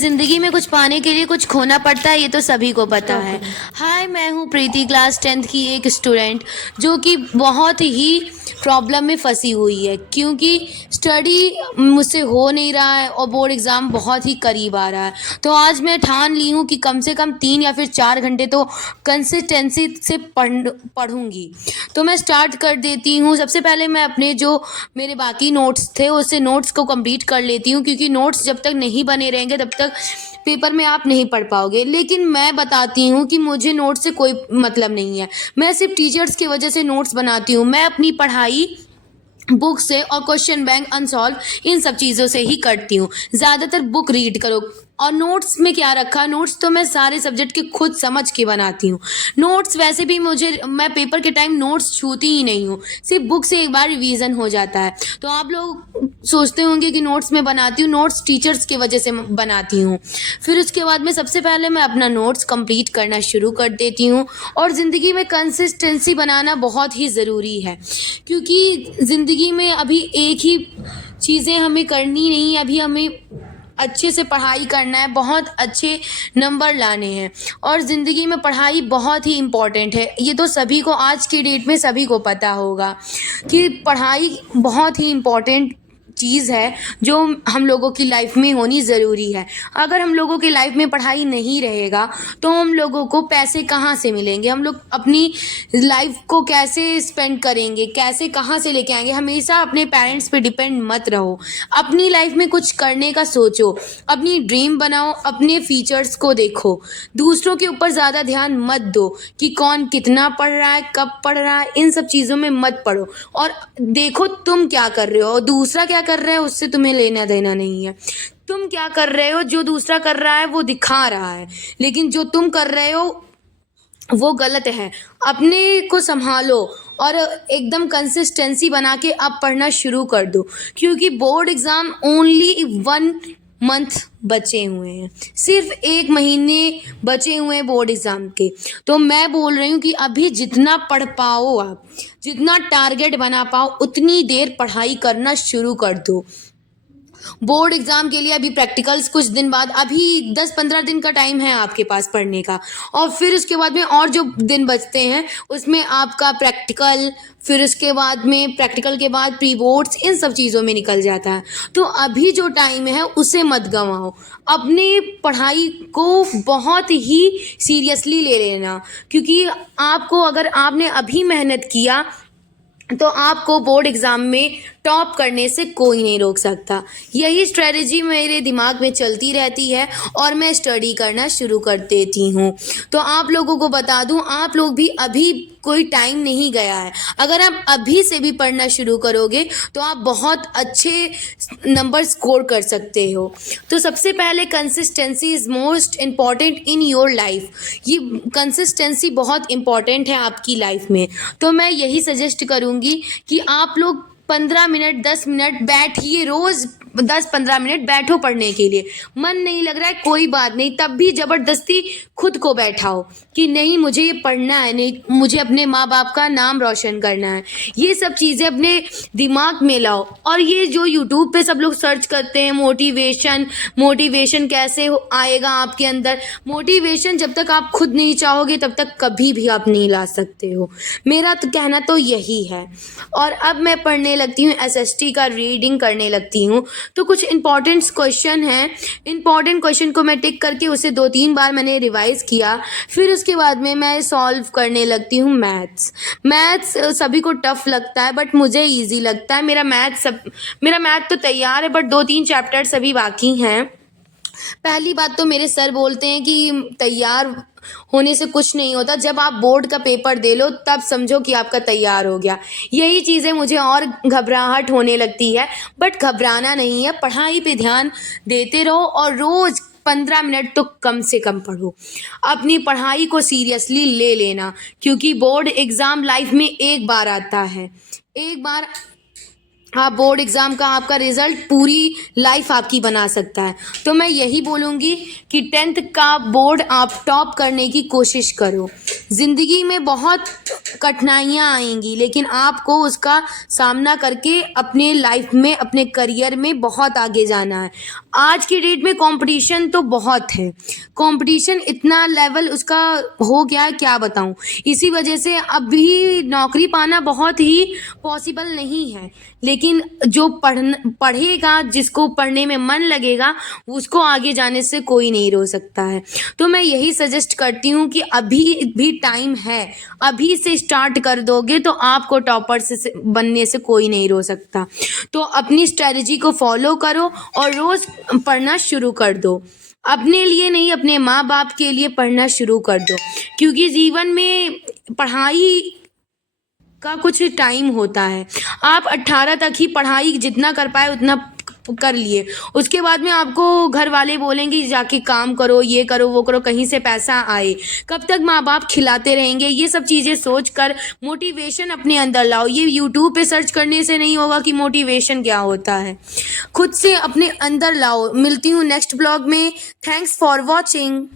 ज़िंदगी में कुछ पाने के लिए कुछ खोना पड़ता है, ये तो सभी को पता है। हाय, मैं हूँ प्रीति, क्लास 10th की एक स्टूडेंट जो कि बहुत ही प्रॉब्लम में फंसी हुई है क्योंकि स्टडी मुझसे हो नहीं रहा है और बोर्ड एग्ज़ाम बहुत ही करीब आ रहा है। तो आज मैं ठान ली हूँ कि कम से कम 3 या फिर 4 घंटे तो कंसिस्टेंसी से पढ़ूंगी। तो मैं स्टार्ट कर देती हूँ। सबसे पहले मैं अपने जो मेरे बाकी नोट्स थे उससे नोट्स को कंप्लीट कर लेती हूँ, क्योंकि नोट्स जब तक नहीं बने रहेंगे तब तक पेपर में आप नहीं पढ़ पाओगे। लेकिन मैं बताती हूँ कि मुझे नोट्स से कोई मतलब नहीं है, मैं सिर्फ टीचर्स की वजह से नोट्स बनाती हूँ। मैं अपनी पढ़ाई बुक से और क्वेश्चन बैंक अनसॉल्व इन सब चीज़ों से ही करती हूँ। ज़्यादातर बुक रीड करो। और नोट्स में क्या रखा, नोट्स तो मैं सारे सब्जेक्ट के खुद समझ के बनाती हूँ। नोट्स वैसे भी मैं पेपर के टाइम नोट्स छूती ही नहीं हूँ, सिर्फ बुक से एक बार रिवीजन हो जाता है। तो आप लोग सोचते होंगे कि नोट्स में बनाती हूँ, नोट्स टीचर्स की वजह से बनाती हूँ। फिर उसके बाद में सबसे पहले मैं अपना नोट्स कंप्लीट करना शुरू कर देती हूँ। और ज़िंदगी में कंसिस्टेंसी बनाना बहुत ही ज़रूरी है, क्योंकि ज़िंदगी में अभी एक ही चीज़ें हमें करनी नहीं, अभी हमें अच्छे से पढ़ाई करना है, बहुत अच्छे नंबर लाने हैं। और ज़िंदगी में पढ़ाई बहुत ही इम्पॉर्टेंट है, ये तो सभी को आज की डेट में सभी को पता होगा कि पढ़ाई बहुत ही इम्पॉर्टेंट चीज़ है जो हम लोगों की लाइफ में होनी ज़रूरी है। अगर हम लोगों की लाइफ में पढ़ाई नहीं रहेगा तो हम लोगों को पैसे कहाँ से मिलेंगे, हम लोग अपनी लाइफ को कैसे स्पेंड करेंगे, कैसे कहाँ से लेके आएंगे। हमेशा अपने पेरेंट्स पे डिपेंड मत रहो, अपनी लाइफ में कुछ करने का सोचो, अपनी ड्रीम बनाओ, अपने फीचर्स को देखो। दूसरों के ऊपर ज़्यादा ध्यान मत दो कि कौन कितना पढ़ रहा है, कब पढ़ रहा है, इन सब चीज़ों में मत पढ़ो। और देखो तुम क्या कर रहे हो, दूसरा क्या कर रहा है उससे तुम्हें लेना देना नहीं है। तुम क्या कर रहे हो, जो दूसरा कर रहा है वो दिखा रहा है, लेकिन जो तुम कर रहे हो वो गलत है। अपने को संभालो और एकदम कंसिस्टेंसी बना के आप पढ़ना शुरू कर दो, क्योंकि बोर्ड एग्ज़ाम ओनली 1 मंथ बचे हुए हैं, सिर्फ 1 महीने बचे हुए हैं बोर्ड एग्ज़ाम के। तो मैं बोल रही हूँ कि अभी जितना पढ़ पाओ, आप जितना टारगेट बना पाओ उतनी देर पढ़ाई करना शुरू कर दो। बोर्ड एग्ज़ाम के लिए अभी प्रैक्टिकल्स कुछ दिन बाद, अभी 10-15 दिन का टाइम है आपके पास पढ़ने का। और फिर उसके बाद में और जो दिन बचते हैं उसमें आपका प्रैक्टिकल, फिर उसके बाद में प्रैक्टिकल के बाद प्री बोर्ड्स, इन सब चीज़ों में निकल जाता है। तो अभी जो टाइम है उसे मत गंवाओ, अपनी पढ़ाई को बहुत ही सीरियसली ले लेना, क्योंकि आपको, अगर आपने अभी मेहनत किया तो आपको बोर्ड एग्ज़ाम में टॉप करने से कोई नहीं रोक सकता। यही स्ट्रेटजी मेरे दिमाग में चलती रहती है और मैं स्टडी करना शुरू कर देती हूँ। तो आप लोगों को बता दूँ, आप लोग भी, अभी कोई टाइम नहीं गया है, अगर आप अभी से भी पढ़ना शुरू करोगे तो आप बहुत अच्छे नंबर स्कोर कर सकते हो। तो सबसे पहले consistency is most important in your life. ये कंसिस्टेंसी बहुत इम्पॉर्टेंट है आपकी लाइफ में। तो मैं यही सजेस्ट करूँगी कि आप लोग 15 मिनट 10 मिनट बैठिए, रोज़ 10-15 मिनट बैठो पढ़ने के लिए। मन नहीं लग रहा है कोई बात नहीं, तब भी ज़बरदस्ती खुद को बैठाओ कि नहीं मुझे ये पढ़ना है, नहीं मुझे अपने माँ बाप का नाम रोशन करना है। ये सब चीज़ें अपने दिमाग में लाओ। और ये जो यूट्यूब पे सब लोग सर्च करते हैं मोटिवेशन कैसे आएगा आपके अंदर, मोटिवेशन जब तक आप खुद नहीं चाहोगे तब तक कभी भी आप नहीं ला सकते हो। मेरा तो कहना तो यही है। और अब मैं पढ़ने लगती हूँ, एसएसटी का रीडिंग करने लगती हूँ। तो कुछ इंपॉर्टेंट क्वेश्चन हैं, इंपॉर्टेंट क्वेश्चन को मैं टिक करके उसे 2-3 बार मैंने रिवाइज़ किया। फिर उसके बाद में मैं सॉल्व करने लगती हूँ मैथ्स सभी को टफ लगता है बट मुझे इजी लगता है। मेरा मैथ तो तैयार है बट 2-3 चैप्टर्स अभी बाकी हैं। पहली बात तो मेरे सर बोलते हैं कि तैयार होने से कुछ नहीं होता, जब आप बोर्ड का पेपर दे लो तब समझो कि आपका तैयार हो गया। यही चीज़ें मुझे और घबराहट होने लगती है, बट घबराना नहीं है, पढ़ाई पे ध्यान देते रहो और रोज़ 15 मिनट तो कम से कम पढ़ो। अपनी पढ़ाई को सीरियसली ले लेना, क्योंकि बोर्ड एग्ज़ाम लाइफ में एक बार आता है, एक बार आप बोर्ड एग्ज़ाम का आपका रिज़ल्ट पूरी लाइफ आपकी बना सकता है। तो मैं यही बोलूँगी कि 10th का बोर्ड आप टॉप करने की कोशिश करो। ज़िंदगी में बहुत कठिनाइयाँ आएँगी, लेकिन आपको उसका सामना करके अपने लाइफ में, अपने करियर में बहुत आगे जाना है। आज की डेट में कॉम्पिटिशन तो बहुत है। कॉम्पिटिशन इतना लेवल उसका हो गया है, क्या बताऊँ। इसी वजह से अभी नौकरी पाना बहुत ही पॉसिबल नहीं है। लेकिन जो पढ़ेगा, जिसको पढ़ने में मन लगेगा, उसको आगे जाने से कोई नहीं रोक सकता है। तो मैं यही सजेस्ट करती हूँ कि अभी भी टाइम है, अभी से स्टार्ट कर दोगे तो आपको टॉपर से बनने से कोई नहीं रोक सकता। तो अपनी स्ट्रेटजी को फॉलो करो और रोज़ पढ़ना शुरू कर दो। अपने लिए नहीं, अपने माँ बाप के लिए पढ़ना शुरू कर दो, क्योंकि जीवन में पढ़ाई का कुछ टाइम होता है। आप 18 तक ही पढ़ाई जितना कर पाए उतना कर लिए, उसके बाद में आपको घर वाले बोलेंगे जाके काम करो, ये करो, वो करो, कहीं से पैसा आए। कब तक माँ बाप खिलाते रहेंगे? ये सब चीज़ें सोच कर मोटिवेशन अपने अंदर लाओ। ये यूट्यूब पे सर्च करने से नहीं होगा कि मोटिवेशन क्या होता है, खुद से अपने अंदर लाओ। मिलती हूँ नेक्स्ट ब्लॉग में। Thanks for watching.